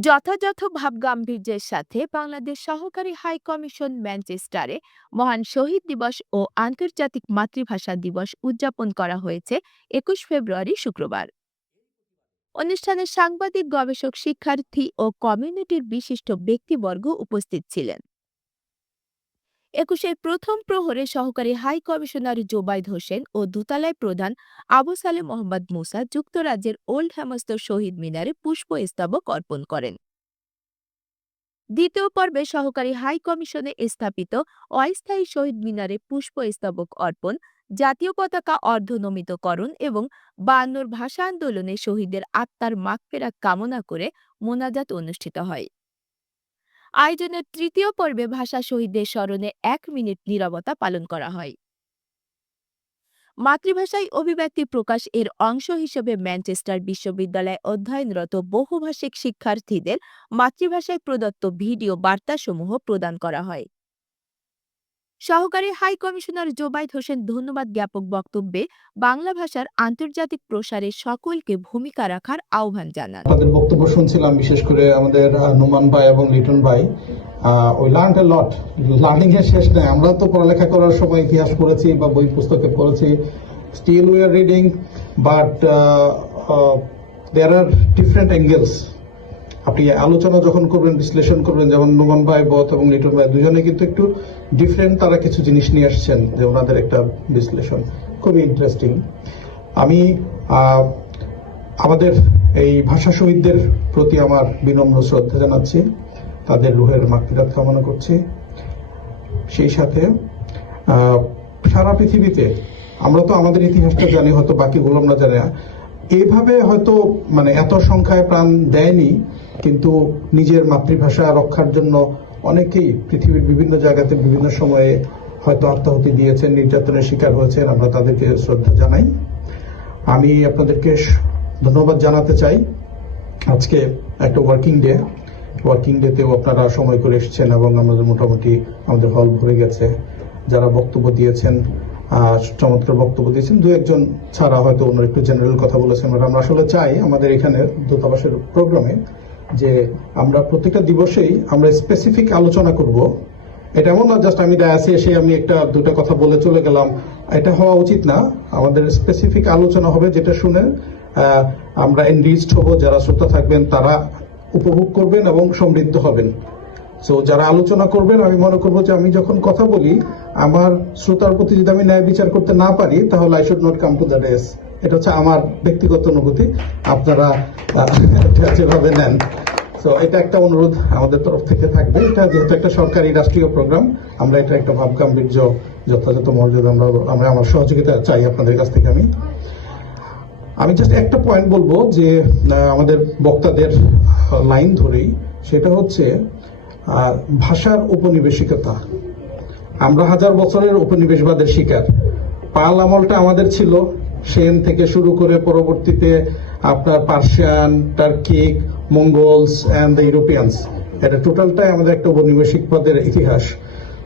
যথাযথ ভাবগাম্ভীর্যের সাথে বাংলাদেশ সহকারী হাই কমিশন ম্যানচেস্টারে মহান শহীদ দিবস ও আন্তর্জাতিক মাতৃভাষা দিবস উদযাপন করা হয়েছে একুশ ফেব্রুয়ারি শুক্রবার। অনুষ্ঠানে সাংবাদিক, গবেষক, শিক্ষার্থী ও কমিউনিটির বিশিষ্ট ব্যক্তিবর্গ উপস্থিত ছিলেন। একুশের প্রথম প্রহরে সহকারী হাই কমিশনার জোবাইদ হোসেন ও দোতলায় প্রধান আবু সালে মোহাম্মদ মুসা যুক্তরাজ্যের ওল্ড হ্যামস্ত শহীদ মিনারে পুষ্পস্তবক অর্পণ করেন। দ্বিতীয় পর্বে সহকারী হাই কমিশনে স্থাপিত অস্থায়ী শহীদ মিনারে পুষ্পস্তবক অর্পণ, জাতীয় পতাকা অর্ধনমিতকরণ এবং বায়ান্নর ভাষা আন্দোলনে শহীদের আত্মার মাগফেরাত কামনা করে মোনাজাত অনুষ্ঠিত হয়। আয়োজনের তৃতীয় পর্বে ভাষা শহীদদের স্মরণে এক মিনিট নিরবতা পালন করা হয়। মাতৃভাষায় অভিব্যক্তি প্রকাশ এর অংশ হিসেবে ম্যানচেস্টার বিশ্ববিদ্যালয়ে অধ্যয়নরত বহুভাষিক শিক্ষার্থীদের মাতৃভাষায় প্রদত্ত ভিডিও বার্তাসমূহ প্রদান করা হয়। সহকারী হাই কমিশনার জোবাইদ হোসেন ধন্যবাদ জ্ঞাপক বক্তব্যে বাংলা ভাষার আন্তর্জাতিক প্রসারে সকলকে ভূমিকা রাখার আহ্বান জানান। তাদের বক্তব্য শুনছিলাম, বিশেষ করে আমাদের নোমান ভাই এবং লিটন ভাই। ওই লার্ন এ লট লার্নিং এর শেষ নেই। আমরা তো পড়ালেখা করার সময় ইতিহাস পড়েছি বা বই পুস্তকে পড়েছি। Still we are reading but there are different angles আপনি আলোচনা যখন করবেন, বিশ্লেষণ করবেন, যেমন নোমান ভাই বত এবং লিটন ভাই দুজনে কিন্তু একটু ডিফারেন্ট তারা কিছু জিনিস নিয়ে আসছেন যে ওনাদের একটা বিশ্লেষণ। খুবই ইন্টারেস্টিং আমি আমাদের এই ভাষা শহীদদের প্রতি আমার বিনম্র শ্রদ্ধা জানাচ্ছি। তাদের রুহের মাতৃরাত কামনা করছি। সেই সাথে সারা পৃথিবীতে, আমরা তো আমাদের ইতিহাসটা জানি, হয়তো বাকিগুলো আমরা জানি। না এইভাবে হয়তো মানে এত সংখ্যায় প্রাণ দেয়নি, কিন্তু নিজের মাতৃভাষা রক্ষার জন্য অনেকেই পৃথিবীর বিভিন্ন জায়গাতে বিভিন্ন সময়ে হয়তো আত্মাহুতি দিয়েছেন, নির্যাতনের শিকার হয়েছেন, আমরা তাদেরকে শ্রদ্ধা জানাই। আমি আপনাদেরকে ধন্যবাদ জানাতে চাই। আজকে একটা ওয়ার্কিং ডে। ওয়ার্কিং ডেতেও আপনারা সময় করে এসেছেন এবং আমাদের মোটামুটি আমাদের হল ভরে গেছে। যারা বক্তব্য দিয়েছেন চমৎকার বক্তব্য দিয়েছেন, দু একজন ছাড়া হয়তো অন্য একটু জেনারেল কথা বলেছেন আমরা আসলে চাই আমাদের এখানে দূতাবাসের প্রোগ্রামে যে আমরা প্রত্যেকটা দিবসেই আমরা স্পেসিফিক আলোচনা করব। এটা এমন না জাস্ট আমি ডায়াসে এসে আমি একটা, দুটো কথা বলে চলে গেলাম। এটা হওয়া উচিত না। আমাদের স্পেসিফিক আলোচনা হবে যেটা শুনে আমরা এনরিচড হব, যারা শ্রোতা থাকবেন, তারা উপভোগ করবেন এবং সমৃদ্ধ হবেন। সো যারা আলোচনা করবেন, আমি মনে করব যে আমি যখন কথা বলি, আমার শ্রোতার প্রতি যদি আমি ন্যায় বিচার করতে না পারি, তাহলে I should not come to the race এটা হচ্ছে আমার ব্যক্তিগত অনুভূতি। আপনারা যেভাবে নেন। তো এটা একটা অনুরোধ আমাদের তরফ থেকে থাকবে। এটা যেহেতু একটা সরকারি রাষ্ট্রীয় প্রোগ্রাম, আমরা এটা একটা ভাব গাম্ভীর্য যথাযথ মর্যাদা আমরা আমরা আমার সহযোগিতা চাই আপনাদের কাছ থেকে আমি। আমি জাস্ট একটা পয়েন্ট বলব যে আমাদের বক্তাদের লাইন ধরেই, সেটা হচ্ছে ভাষার উপনিবেশিকতা আমরা হাজার বছরের উপনিবেশবাদের শিকার। পাল আমলটা আমাদের ছিল সেন থেকে শুরু করে পরবর্তীতে আপনার Persian, Turkic, Mongols and the Europeans. এটা টোটালটাই আমাদের একটা উপনিবেশিক পদের ইতিহাস।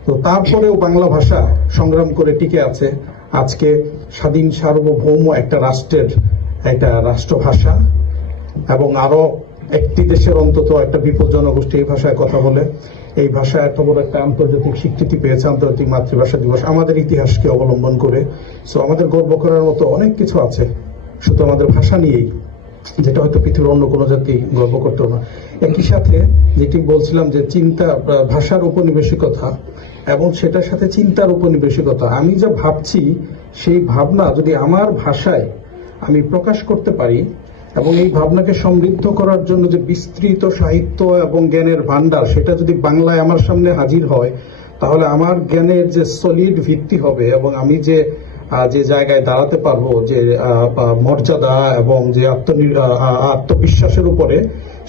তো তারপরেও বাংলা ভাষা সংগ্রাম করে টিকে আছে। আজকে স্বাধীন সার্বভৌম একটা রাষ্ট্রের একটা রাষ্ট্রভাষা এবং আরও একটি দেশের অন্তত একটা বিপুল জনগোষ্ঠী এই ভাষায় কথা বলে। এই ভাষা এত বড় একটা আন্তর্জাতিক স্বীকৃতি পেয়েছে, আন্তর্জাতিক মাতৃভাষা দিবস। আমাদের ইতিহাসকে অবলম্বন করে। সো আমাদের গর্ব করার মতো অনেক কিছু আছে। শুধু আমাদের ভাষা নিয়েই, যেটা হয়তো পৃথিবীর অন্য কোনো জাতি গর্ব করতো না। একই সাথে যেটি বলছিলাম যে চিন্তা, ভাষার উপনিবেশিকতা এবং সেটার সাথে চিন্তার উপনিবেশিকতা আমি যা ভাবছি, সেই ভাবনা যদি আমার ভাষায় আমি প্রকাশ করতে পারি এবং এই ভাবনাকে সমৃদ্ধ করার জন্য যে বিস্তৃত সাহিত্য এবং জ্ঞানের ভান্ডার সেটা যদি বাংলায় আমার সামনে হাজির হয়, তাহলে আমার জ্ঞানের যে সলিড ভিত্তি হবে এবং আমি যে যে জায়গায় দাঁড়াতে পারব, যে মর্যাদা এবং যে আত্মবিশ্বাসের উপরে,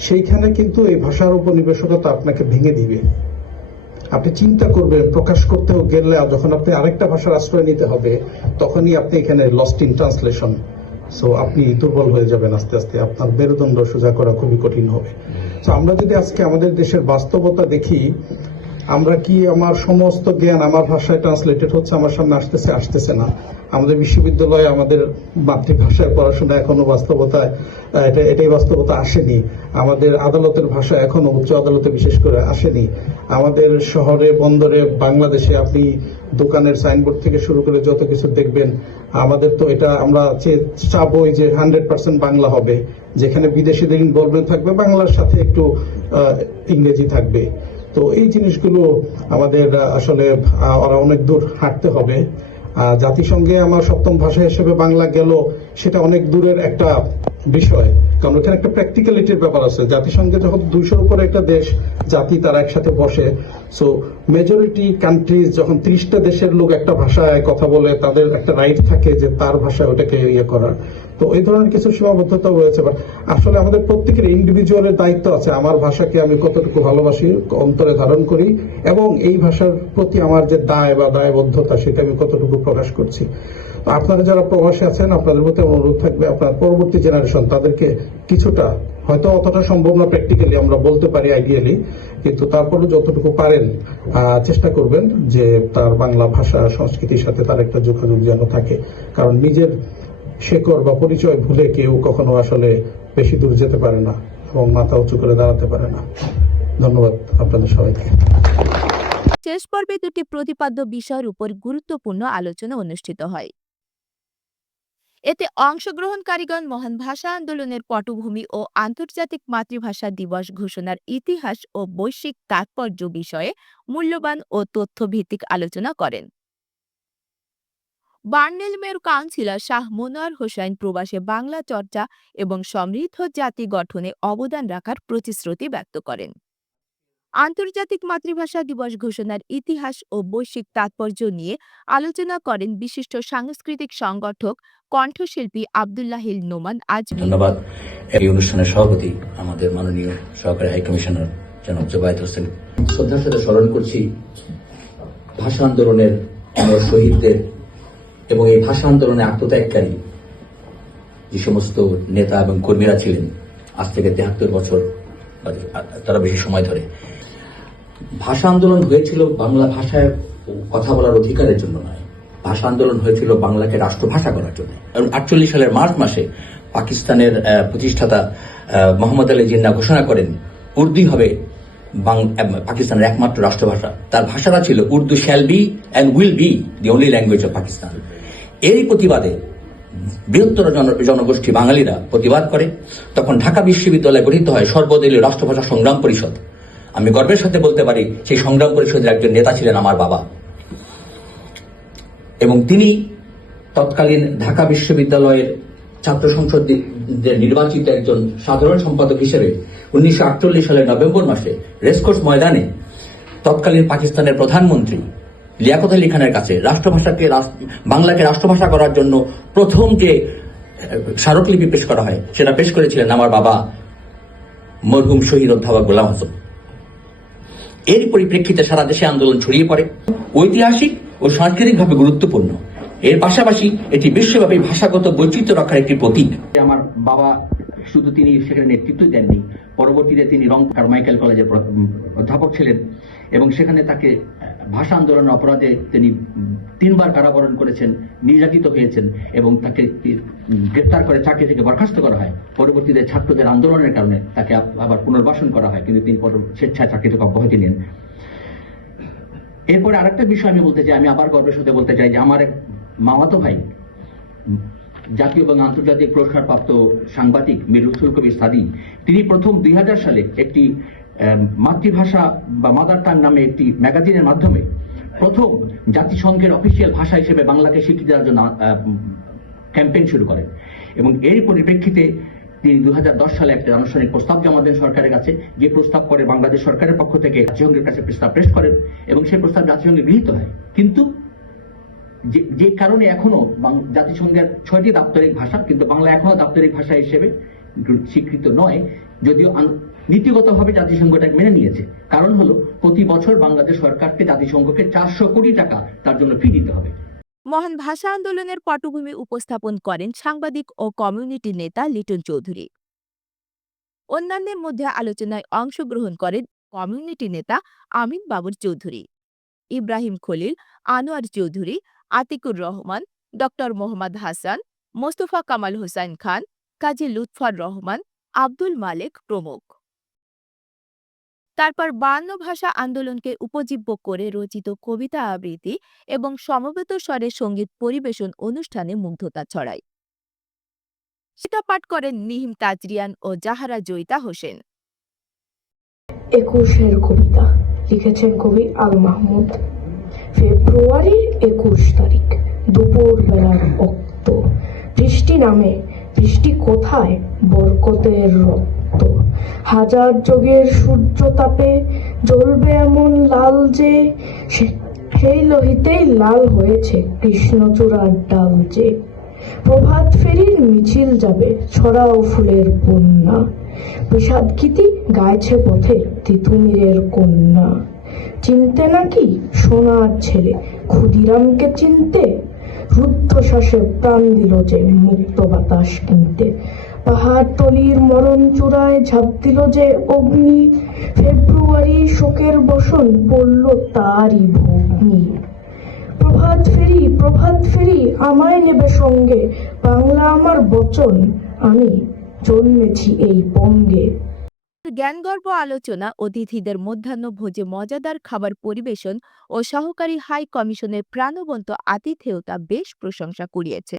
সেইখানে কিন্তু এই ভাষার উপনিবেশকতা আপনাকে ভেঙে দিবে। আপনি চিন্তা করবেন, প্রকাশ করতে গেলে যখন আপনি আরেকটা ভাষার আশ্রয় নিতে হবে, তখনই আপনি এখানে লস্ট ইন ট্রান্সলেশন সো আপনি দুর্বল হয়ে যাবেন আস্তে আস্তে। আপনার মেরুদণ্ড সোজা করা খুবই কঠিন হবে। তো আমরা যদি আজকে আমাদের দেশের বাস্তবতা দেখি, আমরা কি আমার সমস্ত জ্ঞান, আমার ভাষায় ট্রান্সলেটেড হচ্ছে, আমার সামনে আসতেছে আসতেছে না। আমাদের বিশ্ববিদ্যালয়ে আমাদের মাতৃভাষায় পড়াশোনা এখনও বাস্তবতায় এটা, এটাই বাস্তবতা আসেনি। আমাদের আদালতের ভাষা এখনও উচ্চ আদালতে বিশেষ করে আসেনি। আমাদের শহরে, বন্দরে, বাংলাদেশে আপনি দোকানের সাইনবোর্ড থেকে শুরু করে যত কিছু দেখবেন, আমাদের তো এটা আমরা চাবোই যে হান্ড্রেড পার্সেন্ট বাংলা হবে। যেখানে বিদেশিদের ইনভলভমেন্ট থাকবে, বাংলার সাথে একটু ইংরেজি থাকবে। তো এই জিনিসগুলো আমাদের আসলে ওরা অনেক দূর হাঁটতে হবে। জাতিসংঘে আমার সপ্তম ভাষা হিসেবে বাংলা গেল, সেটা অনেক দূরের একটা বিষয়। কারণ ওখানে একটা প্র্যাকটিক্যালিটির ব্যাপার আছে। জাতিসংঘে যখন দুইশোর উপরে একটা দেশ, জাতি তারা একসাথে বসে সো মেজরিটি কান্ট্রিজ যখন ত্রিশটা দেশের লোক একটা ভাষায় কথা বলে, তাদের একটা রাইট থাকে যে তার ভাষায় ওটাকে ইয়ে করার। তো এই ধরনের কিছু সীমাবদ্ধতা রয়েছে বাট আসলে আমাদের প্রত্যেকের ইন্ডিভিজুয়ালের দায়িত্ব আছে, আমার ভাষাকে আমি কতটুকু ভালোবাসি, অন্তরে ধারণ করি, এবং এই ভাষার প্রতি আমার যে দায় বা দায়বদ্ধতা, সেটা আমি কতটুকু প্রকাশ করছি। আপনারা যারা প্রবাসী আছেন, আপনাদের প্রতি অনুরোধ থাকবে, আপনার পরবর্তী জেনারেশন তাদেরকে কিছুটা, হয়তো অতটা সম্ভব না প্র্যাকটিক্যালি আমরা বলতে পারি আইডিয়ালি কিন্তু তারপরে যতটুকু পারেন চেষ্টা করবেন যে তার বাংলা ভাষা, সংস্কৃতির সাথে তার একটা যোগাযোগ যেন থাকে। কারণ নিজের শেকড় বা পরিচয় ভুলে কেউ কখনো আসলে বেশি দূর যেতে পারে না এবং মাথা উঁচু করে দাঁড়াতে পারে না। ধন্যবাদ আপনাদের সবাইকে। শেষ পর্বে দুটি প্রতিপাদ্য বিষয়ের উপর গুরুত্বপূর্ণ আলোচনা অনুষ্ঠিত হয়। এতে অংশগ্রহণকারীগণ মহান ভাষা আন্দোলনের পটভূমি ও আন্তর্জাতিক মাতৃভাষা দিবস ঘোষণার ইতিহাস ও বৈশ্বিক তাৎপর্য বিষয়ে মূল্যবান ও তথ্যভিত্তিক আলোচনা করেন। বার্নেল মেয়র কাউন্সিলর শাহ মোনোয়ার হোসাইন প্রবাসে বাংলা চর্চা এবং সমৃদ্ধ জাতি গঠনে অবদান রাখার প্রতিশ্রুতি ব্যক্ত করেন। আন্তর্জাতিক মাতৃভাষা দিবস ঘোষণার ইতিহাস ও বৈশ্বিক তাৎপর্য নিয়ে আলোচনা করেন বিশিষ্ট সাংস্কৃতিক সংগঠক কণ্ঠশিল্পী আবদুল্লাহিল নোমান আজমি। ধন্যবাদ। এই অনুষ্ঠানের সভাপতি আমাদের মাননীয় সহকারী হাই কমিশনার জনাব জোবায়দ হোসেন। শ্রদ্ধার সাথে স্মরণ করছি, ভাষা আন্দোলনের শহীদদের এবং এই ভাষা আন্দোলনে আত্মত্যাগকারী যে সমস্ত নেতা এবং কর্মীরা ছিলেন, আজ থেকে তেহাত্তর বছর তারা বেশি সময় ধরে। ভাষা আন্দোলন হয়েছিল বাংলা ভাষায় কথা বলার অধিকারের জন্য নয়। ভাষা আন্দোলন হয়েছিল বাংলাকে রাষ্ট্রভাষা করার জন্য। এবং আটচল্লিশ সালের মার্চ মাসে পাকিস্তানের প্রতিষ্ঠাতা মোহাম্মদ আলী জিন্না ঘোষণা করেন, উর্দু হবে পাকিস্তানের একমাত্র রাষ্ট্রভাষা। তার ভাষাটা ছিল Urdu shall be and will be the only language of Pakistan. এরই প্রতিবাদে বৃহত্তর জনগোষ্ঠী বাঙালিরা প্রতিবাদ করে। তখন ঢাকা বিশ্ববিদ্যালয়ে গঠিত হয় সর্বদলীয় রাষ্ট্রভাষা সংগ্রাম পরিষদ। আমি গর্বের সাথে বলতে পারি, সেই সংগ্রাম পরিষদের একজন নেতা ছিলেন আমার বাবা। এবং তিনি তৎকালীন ঢাকা বিশ্ববিদ্যালয়ের ছাত্র সংসদের নির্বাচিত একজন সাধারণ সম্পাদক হিসেবে উনিশশো আটচল্লিশ সালের নভেম্বর মাসে রেসকোর্স ময়দানে তৎকালীন পাকিস্তানের প্রধানমন্ত্রী লিয়াকত আলী খানের কাছে রাষ্ট্রভাষাকে বাংলাকে রাষ্ট্রভাষা করার জন্য প্রথম যে স্মারকলিপি পেশ করা হয়, সেটা পেশ করেছিলেন আমার বাবা মরহুম শহীদ অধ্যাপক গোলাম হাসন। এর পরিপ্রেক্ষিতে সারা দেশে আন্দোলন ছড়িয়ে পড়ে। ঐতিহাসিক ও সাংস্কৃতিকভাবে গুরুত্বপূর্ণ। এর পাশাপাশি এটি বিশ্বব্যাপী ভাষাগত বৈচিত্র্য রক্ষার একটি প্রতীক। আমার বাবা শুধু তিনি সেখানে নেতৃত্ব দেননি, পরবর্তীতে তিনি রং কারমাইকেল কলেজের অধ্যাপক ছিলেন। এবং সেখানে তাকে ভাষা আন্দোলনের অপরাধে তিনি তিনবার কারাবরণ করেছেন নির্যাতিত হয়েছেন এবং তাকে উম, গ্রেফতার করে চাকরি থেকে বরখাস্ত করা হয়। পরবর্তীতে ছাত্রদের আন্দোলনের কারণে তাকে আবার পুনর্বাসন করা হয়। কিন্তু তিনি স্বেচ্ছায় চাকরি থেকে অব্যাহতি নেন। এরপরে আরেকটা বিষয় আমি বলতে চাই আমি আবার গর্বের সাথে বলতে চাই যে আমার এক মামাতো ভাই জাতীয় এবং আন্তর্জাতিক পুরস্কারপ্রাপ্ত সাংবাদিক মীর রসুল কবির সাদি তিনি প্রথম দুই হাজার সালে একটি মাতৃভাষা বা মাদার টাং নামে একটি ম্যাগাজিনের মাধ্যমে প্রথম জাতিসংঘের অফিসিয়াল ভাষা হিসেবে বাংলাকে স্বীকৃতি দেওয়ার জন্য ক্যাম্পেইন শুরু করেন এবং এর পরিপ্রেক্ষিতে তিনি দু হাজার দশ সালে একটা আনুষ্ঠানিক প্রস্তাব জমা দেন সরকারের কাছে, যে প্রস্তাব করে বাংলাদেশ সরকারের পক্ষ থেকে জাতিসংঘের কাছে প্রস্তাব পেশ করেন এবং সেই প্রস্তাব জাতিসংঘে গৃহীত হয়। কিন্তু যে কারণে এখনও জাতিসংঘের ছয়টি দাপ্তরিক ভাষা, কিন্তু বাংলা এখনও দাপ্তরিক ভাষা হিসেবে স্বীকৃত নয়, যদিও নীতিগতভাবে জাতিসংঘ এটাকে মেনে নিয়েছে। কারণ হলো, প্রতি বছর বাংলাদেশ সরকারকে জাতিসংঘকে চারশো কোটি টাকা তার জন্য ফি দিতে হবে। মহান ভাষা আন্দোলনের পটভূমি উপস্থাপন করেন সাংবাদিক ও কমিউনিটি নেতা লিটন চৌধুরী। অন্যান্যের মধ্যে আলোচনায় অংশগ্রহণ করেন কমিউনিটি নেতা আমিন বাবুর চৌধুরী, ইব্রাহিম খলিল, আনোয়ার চৌধুরী, আতিকুর রহমান, ডক্টর মোহাম্মদ হাসান, মোস্তফা কামাল হোসাইন খান, কাজী লুৎফর রহমান, আব্দুল মালেক প্রমুখ। তারপর বান্ন ভাষা আন্দোলনকে উপজীব্য করে রচিত কবিতা আবৃত্তি এবং সমবেত স্বরে সংগীত পরিবেশন অনুষ্ঠানে মুগ্ধতা ছড়ায়। সেটা পাঠ করেন নিহিম তাজরিয়ান ও জাহারা জয়িতা হোসেন। একুশের কবিতা, লিখেছেন কবি আল মাহমুদ। ফেব্রুয়ারির একুশ তারিখ দুপুর বেলার অক্ত বৃষ্টি নামে বৃষ্টি কোথায়? বরকতের রক্ত। হাজার যোগের সূর্য তাপে জ্বলবে এমন লাল যে সেই লোহিতেই লাল হয়েছে কৃষ্ণচূড়ার ডাল যে। প্রভাত ফেরির মিছিল যাবে, ছড়াও ফুলের বন্যা। বিষাদগীতি গাইছে পথে তিতুমিরের কন্যা। চিনতে নাকি সোনার ছেলে, ক্ষুদিরামকে চিনতে রুদ্ধশ্বাসে প্রাণ দিল যে মুক্ত বাতাস কিনতে। পাহাড় তলির মরণ চূড়ায় ঝাঁপ দিল যে অগ্নি। ফেব্রুয়ারি শোকের বসন পড়ল তারই ভগ্নি। প্রভাত ফেরি প্রভাত ফেরি, আমায় নেবে সঙ্গে। বাংলা আমার বচন, আমি জন্মেছি এই বঙ্গে। জ্ঞানগর্ভ আলোচনা অতিথিদের মধ্যাহ্ন ভোজে মজাদার খাবার পরিবেশন ও সহকারী হাই কমিশনের প্রাণবন্ত আতিথেয়তা বেশ প্রশংসা কুড়িয়েছে।